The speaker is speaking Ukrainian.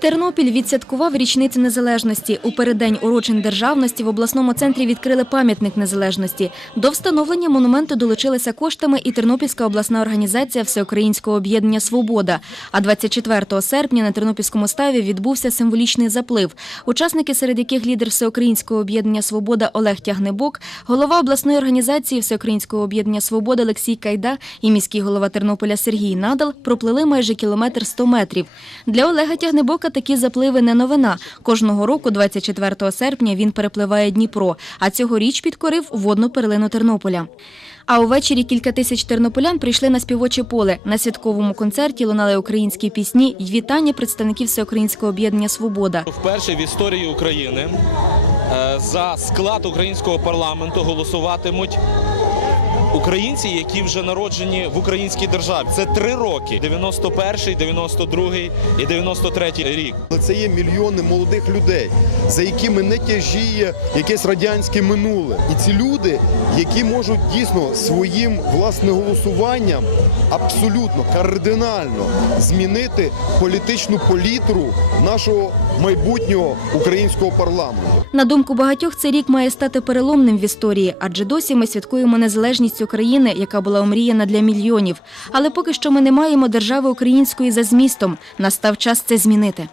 Тернопіль відсвяткував річницю незалежності. У переддень урочин державності в обласному центрі відкрили пам'ятник незалежності. До встановлення монументу долучилися коштами і Тернопільська обласна організація Всеукраїнського об'єднання Свобода. А 24 серпня на Тернопільському ставі відбувся символічний заплив. Учасники, серед яких лідер Всеукраїнського об'єднання Свобода Олег Тягнебок, голова обласної організації Всеукраїнського об'єднання Свобода Олексій Кайда і міський голова Тернополя Сергій Надал проплили майже кілометр 100 метрів. Для Олега Тягнебока такі запливи не новина. Кожного року, 24 серпня, він перепливає Дніпро, а цьогоріч підкорив водну перлину Тернополя. А увечері кілька тисяч тернополян прийшли на співоче поле. На святковому концерті лунали українські пісні й вітання представників Всеукраїнського об'єднання Свобода. Вперше в історії України е, за склад українського парламенту голосуватимуть українці, які вже народжені в українській державі. Це три роки: 91-й, 92-й і 93-й рік. Це є мільйони молодих людей, за якими не тяжіє якесь радянське минуле. І ці люди, які можуть дійсно своїм власне голосуванням абсолютно кардинально змінити політичну політру нашого майбутнього українського парламенту. На думку багатьох, цей рік має стати переломним в історії, адже досі ми святкуємо незалежність України, яка була омріяна для мільйонів. Але поки що ми не маємо держави української за змістом. Настав час це змінити.